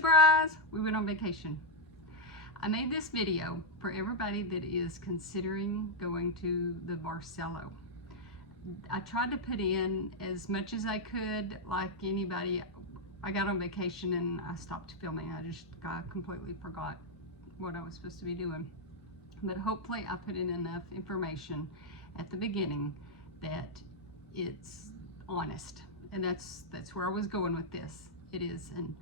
Surprise! We went on vacation. I made this video for everybody that is considering going to the Barceló. I tried to put in as much as I could, like anybody. I got on vacation and I stopped filming. I completely forgot what I was supposed to be doing. But hopefully I put in enough information at the beginning that it's honest. And that's where I was going with this. It is an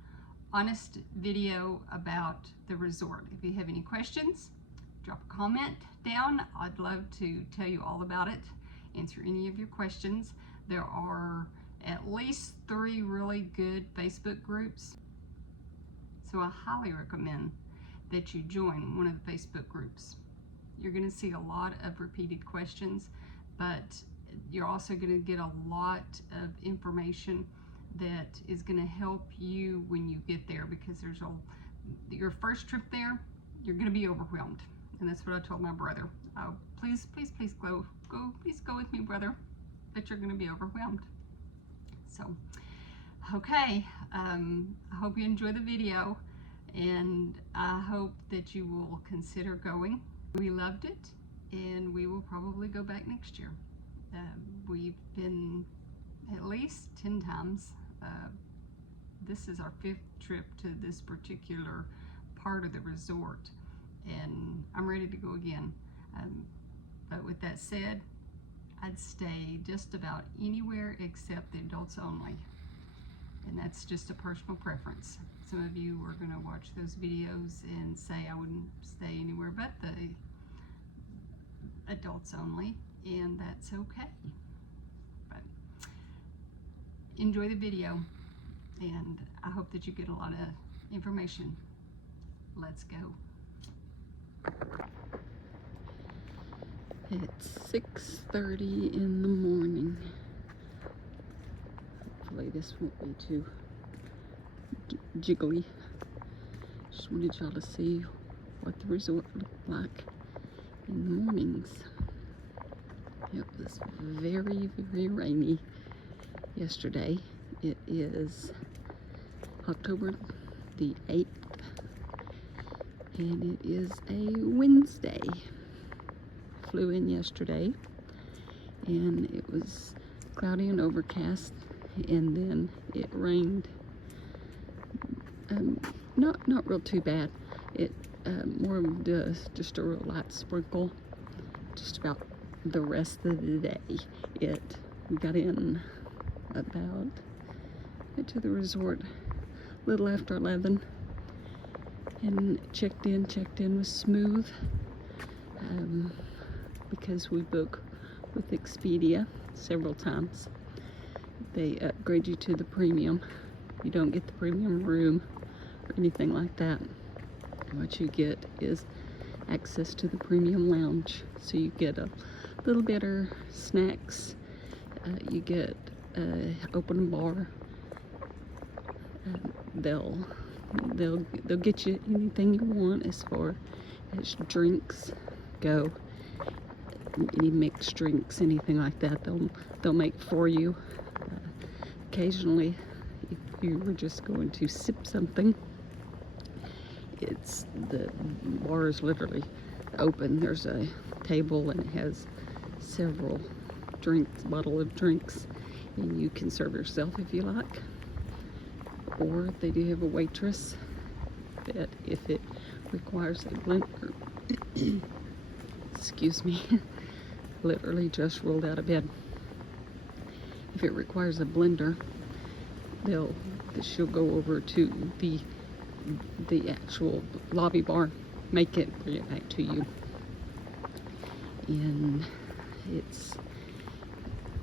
honest video about the resort. If you have any questions, drop a comment down. I'd love to tell you all about it, answer any of your questions. There are at least 3 really good Facebook groups, so I highly recommend that you join one of the Facebook groups. You're going to see a lot of repeated questions, but you're also going to get a lot of information that is going to help you when you get there, because your first trip there, you're going to be overwhelmed. And that's what I told my brother. Oh, please go with me, brother, but you're going to be overwhelmed. So, okay, I hope you enjoy the video, and I hope that you will consider going. We loved it, and we will probably go back next year. We've been at least 10 times. This is our 5th trip to this particular part of the resort, and I'm ready to go again. But with that said, I'd stay just about anywhere except the adults only, and that's just a personal preference. Some of you are going to watch those videos and say I wouldn't stay anywhere but the adults only, and that's okay. But enjoy the video, and I hope that you get a lot of information. Let's go. It's 6:30 in the morning. Hopefully this won't be too jiggly. Just wanted y'all to see what the resort looked like in the mornings. It was very, very rainy yesterday. It is October the 8th, and it is a Wednesday. Flew in yesterday, and it was cloudy and overcast, and then it rained. Not real too bad. It more of just a real light sprinkle just about the rest of the day. We got in to the resort a little after 11, and checked in was smooth, because we book with Expedia several times. They upgrade you to the premium. You don't get the premium room or anything like that. What you get is access to the premium lounge, so you get a little better snacks. You get open bar. They'll get you anything you want as far as drinks go. Any mixed drinks, anything like that, they'll make for you. Occasionally, if you were just going to sip something, the bar is literally open. There's a table and it has several bottle of drinks, and you can serve yourself if you like. Or they do have a waitress that, if it requires a blender, excuse me, literally just rolled out of bed. If it requires a blender, she'll go over to the actual lobby bar, make it, bring it back to you. And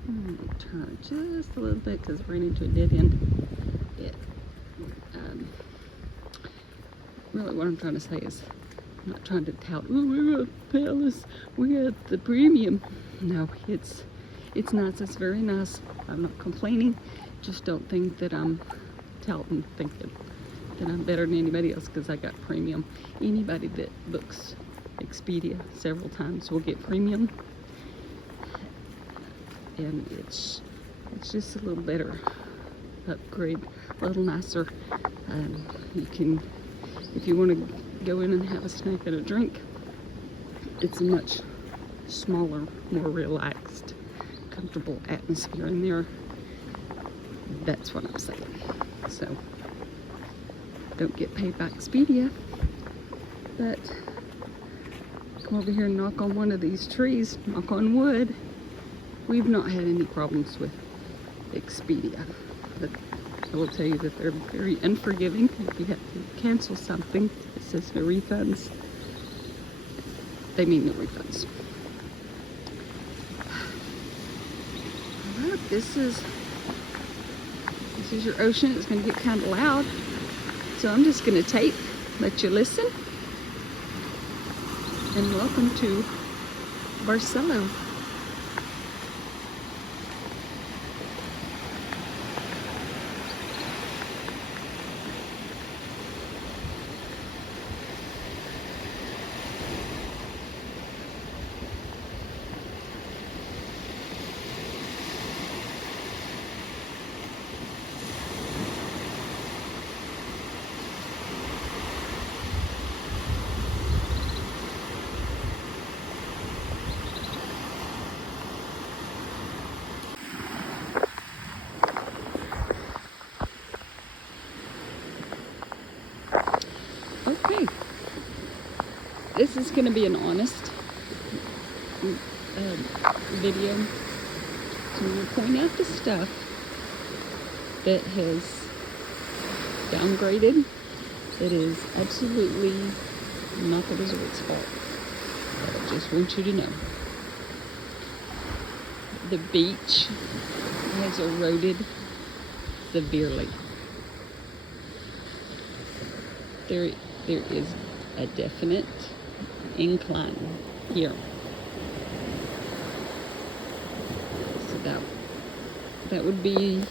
I'm gonna turn just a little bit because we're into a dead end. Really what I'm trying to say is, I'm not trying to tout, oh, we're at the palace, we're at the premium. No, it's nice, it's very nice. I'm not complaining, just don't think that I'm touting, thinking that I'm better than anybody else because I got premium. Anybody that books Expedia several times will get premium, and it's just a little better upgrade, a little nicer. You can, if you want to go in and have a snack and a drink, it's a much smaller, more relaxed, comfortable atmosphere in there. That's what I'm saying. So don't get paid by Expedia, but come over here and knock on one of these trees, knock on wood. We've not had any problems with Expedia, but I will tell you that they're very unforgiving. If you have to cancel something, it says no refunds. They mean no refunds. Look, this is your ocean. It's going to get kind of loud, so I'm just going to tape, let you listen. And welcome to Barceló. Okay, this is going to be an honest video. So I'm going to point out the stuff that has downgraded, that is absolutely not the resort's fault. I just want you to know. The beach has eroded severely. There is a definite incline here. So that would be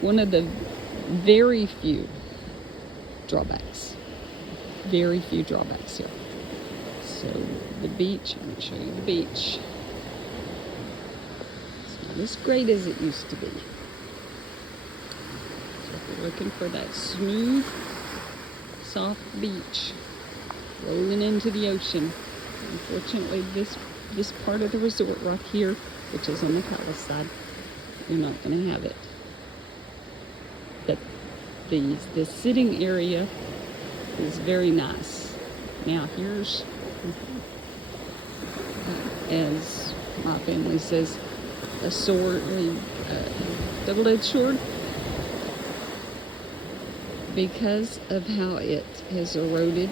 one of the very few drawbacks. Very few drawbacks here. So the beach, I'm going to show you the beach. It's not as great as it used to be. So if you're looking for that smooth, soft beach rolling into the ocean, unfortunately this part of the resort right here, which is on the palace side, you're not going to have it. But the sitting area is very nice. Now here's, as my family says, a sword, a double-edged sword, because of how it has eroded.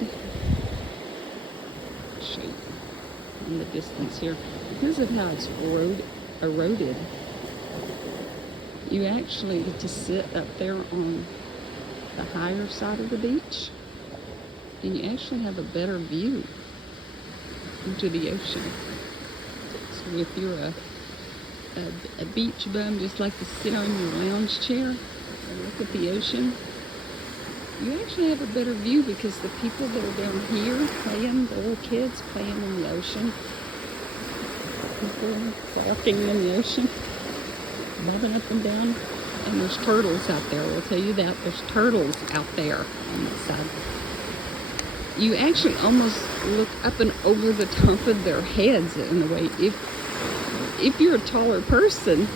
I'll show you in the distance here. Because of how it's eroded, you actually get to sit up there on the higher side of the beach, and you actually have a better view into the ocean. So if you're a beach bum, just like to sit on your lounge chair and look at the ocean, you actually have a better view, because the people that are down here playing, the little kids playing in the ocean, people walking in the ocean, bobbing up and down, and there's turtles out there. I'll tell you that. There's turtles out there on that side. You actually almost look up and over the top of their heads in a way. If you're a taller person,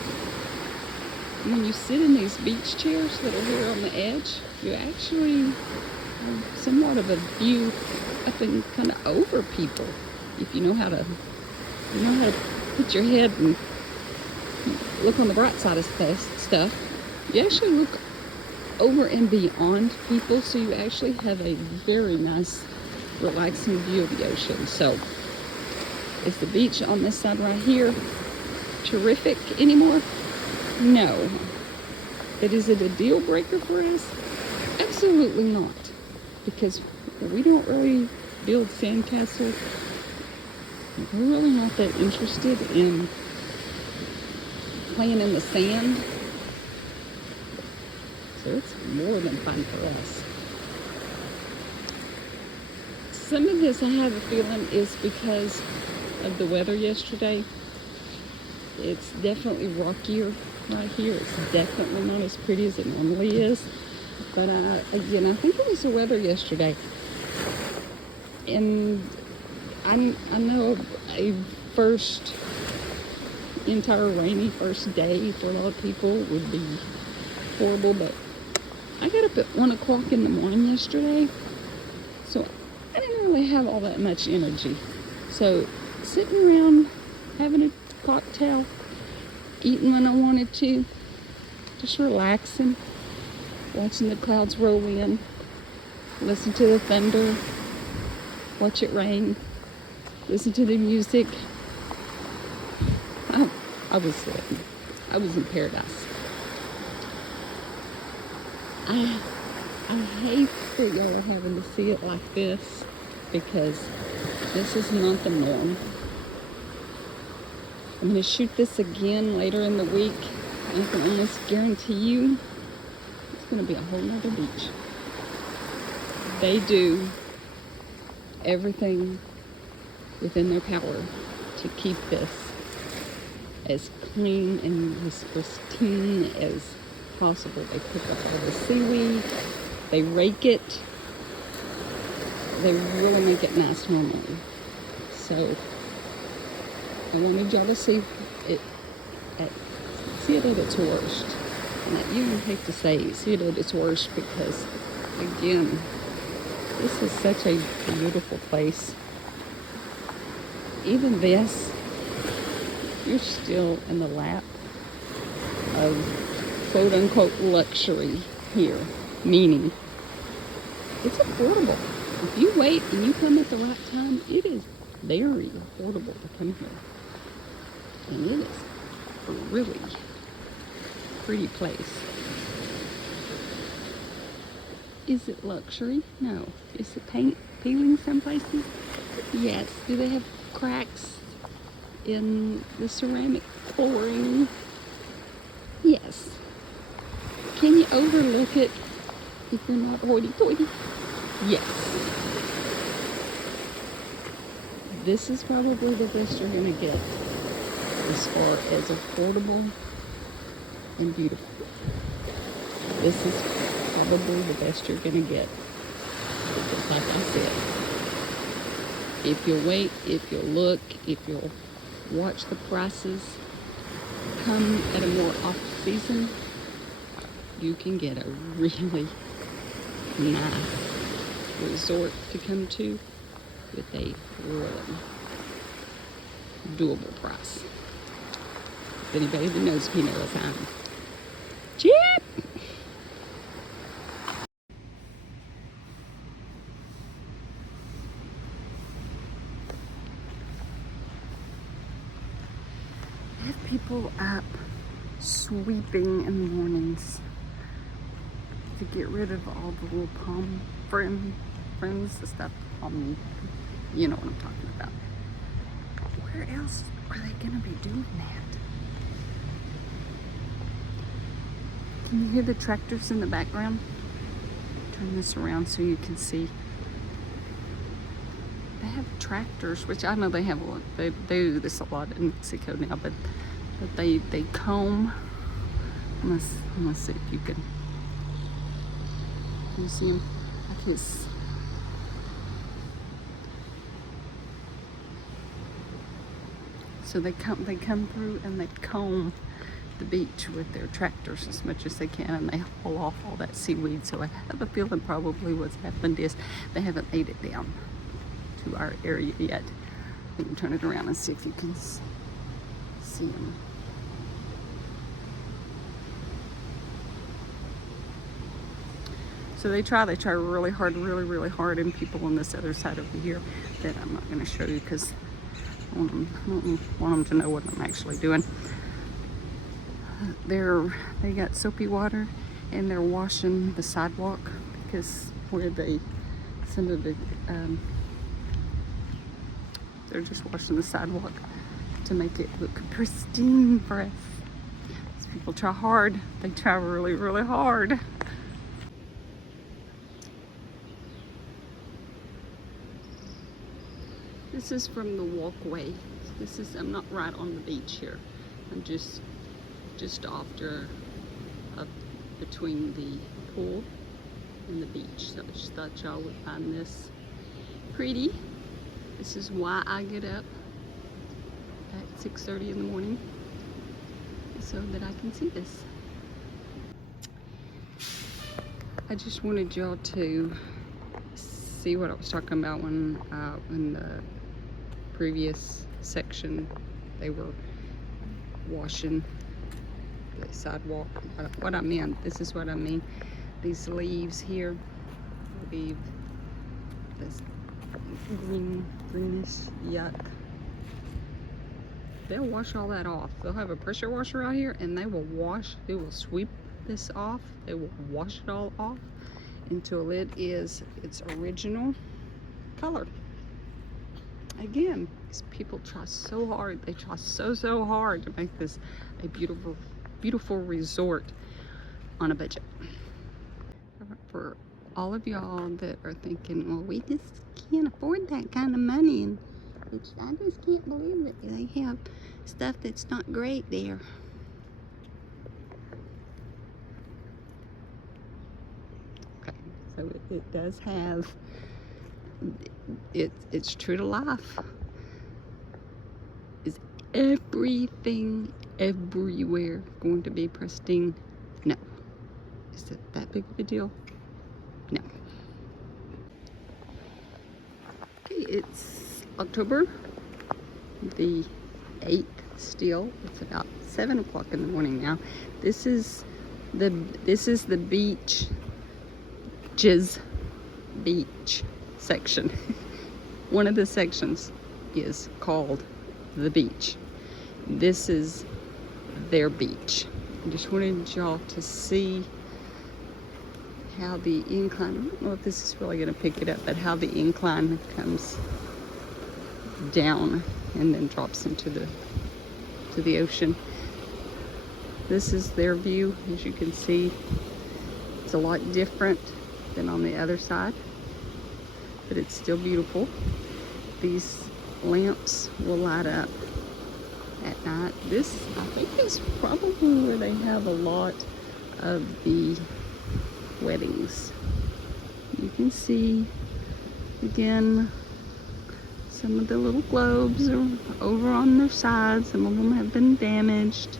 when you sit in these beach chairs that are here on the edge, you actually have somewhat of a view up and kind of over people. If you know how to put your head and look on the bright side of stuff, you actually look over and beyond people, so you actually have a very nice, relaxing view of the ocean. So, is the beach on this side right here terrific anymore? No. But is it a deal breaker for us? Absolutely not. Because we don't really build sandcastles. We're really not that interested in playing in the sand. So it's more than fun for us. Some of this, I have a feeling, is because of the weather yesterday. It's definitely rockier right here. It's definitely not as pretty as it normally is. But again, I think it was the weather yesterday. And I know a first entire rainy first day for a lot of people would be horrible, but I got up at 1 o'clock in the morning yesterday, so I didn't really have all that much energy. So sitting around having a cocktail, eating when I wanted to, just relaxing, watching the clouds roll in, listen to the thunder, watch it rain, listen to the music. I was in paradise. I hate that y'all are having to see it like this, because this is not the norm. I'm going to shoot this again later in the week. I can almost guarantee you it's going to be a whole nother beach. They do everything within their power to keep this as clean and as pristine as possible. They pick up all the seaweed, they rake it, they really make it nice normally. So I wanted y'all to see it at its worst. And I even hate to say see it at its worst, because again, this is such a beautiful place. Even this, you're still in the lap of quote unquote luxury here, meaning it's affordable. If you wait and you come at the right time, it is very affordable to come here. And it is a really pretty place. Is it luxury? No. Is it paint peeling some places? Yes. Do they have cracks in the ceramic flooring? Yes. Can you overlook it if you're not hoity-toity? Yes. This is probably the best you're going to get as far as affordable and beautiful. This is probably the best you're going to get. Because like I said, if you'll wait, if you'll look, if you'll watch the prices come at a more off-season, you can get a really nice resort to come to with a really doable price. If anybody that knows me knows I'm cheap. I have people up sweeping in the mornings to get rid of all the little palm friends, the stuff, you know what I'm talking about. Where else are they gonna be doing that? Can you hear the tractors in the background? Turn this around so you can see. They have tractors, which I know they have a lot. They do this a lot in Mexico now, but they comb. I'm gonna see if you can. You see them? Like this. So they come through and they comb the beach with their tractors as much as they can, and they haul off all that seaweed. So I have a feeling probably what's happened is they haven't made it down to our area yet. We can turn it around and see if you can see them. So they try really hard, really hard, and people on this other side over here that I'm not going to show you because I don't want them to know what I'm actually doing. They got soapy water and they're washing the sidewalk, because where they're just washing the sidewalk to make it look pristine for us. These people try hard. They try really hard. This is from the walkway. I'm not right on the beach here. I'm just after, up between the pool and the beach. So I just thought y'all would find this pretty. This is why I get up at 6:30 in the morning, so that I can see this. I just wanted y'all to see what I was talking about when in the previous section they were washing the sidewalk. What I meant, this is what I mean. These leaves here, leave this greenish yuck. They'll wash all that off. They'll have a pressure washer out here and they will sweep this off. They will wash it all off until it is its original color. Again, these people try so hard. They try so hard to make this a beautiful resort on a budget. For all of y'all that are thinking, well, we just can't afford that kind of money, and I just can't believe that they have stuff that's not great there. Okay, so it does have, it's true to life. Is everything everywhere going to be pristine? No. Is it that big of a deal? No. Okay, it's October the 8th still. It's about 7 o'clock in the morning now. This is the beach section. One of the sections is called the beach. This is their beach. I just wanted y'all to see how the incline, I don't know if this is really going to pick it up, but how the incline comes down and then drops into the ocean. This is their view. As you can see, it's a lot different than on the other side, but it's still beautiful. These lamps will light up at night. This, I think, is probably where they have a lot of the weddings. You can see again some of the little globes are over on their sides. Some of them have been damaged,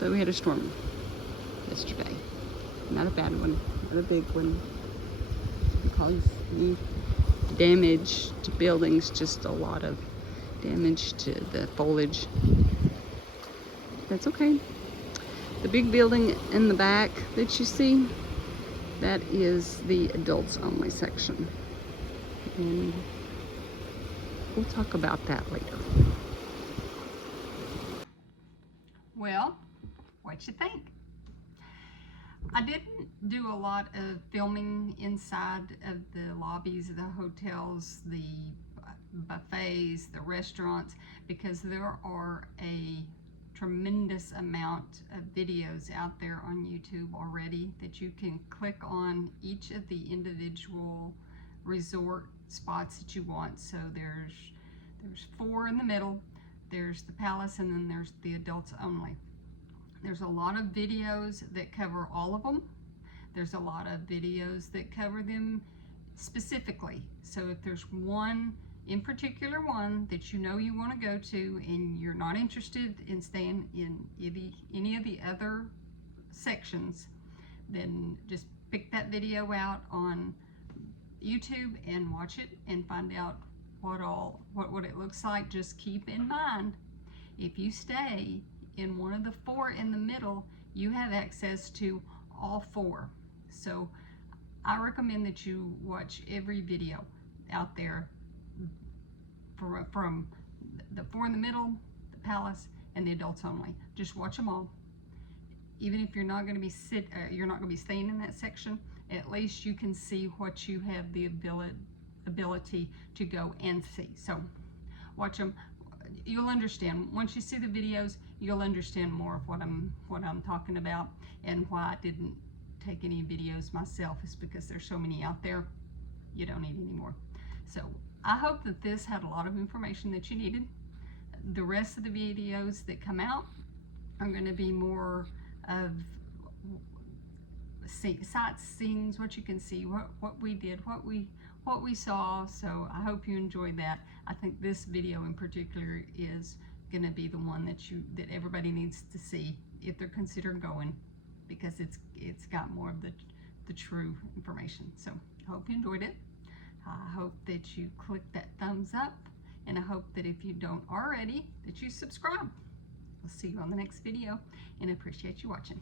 but we had a storm yesterday. Not a bad one, not a big one. Because the damage to buildings, just a lot of damage to the foliage. That's okay. The big building in the back that you see, that is the adults only section. And we'll talk about that later. Well, what you think? I didn't do a lot of filming inside of the lobbies of the hotels, the buffets, the restaurants, because there are a tremendous amount of videos out there on YouTube already that you can click on each of the individual resort spots that you want. So there's 4 in the middle, there's the Palace, and then there's the adults only. There's a lot of videos that cover all of them. There's a lot of videos that cover them specifically. So if there's one in particular, one that you know you want to go to and you're not interested in staying in any of the other sections, then just pick that video out on YouTube and watch it and find out what it looks like. Just keep in mind, if you stay in one of the 4 in the middle, you have access to all 4. So I recommend that you watch every video out there from the 4 in the middle, the Palace, and the adults only. Just watch them all. Even if you're not going to be staying in that section, at least you can see what you have the ability to go and see. So watch them. You'll understand. Once you see the videos, you'll understand more of what I'm talking about, and why I didn't take any videos myself is because there's so many out there. You don't need any more. So I hope that this had a lot of information that you needed. The rest of the videos that come out are going to be more of sights, scenes, what you can see, what we did, what we saw. So I hope you enjoyed that. I think this video in particular is going to be the one that everybody needs to see if they're considering going, because it's got more of the true information. So I hope you enjoyed it. I hope that you click that thumbs up, and I hope that if you don't already, that you subscribe. We'll see you on the next video, and I appreciate you watching.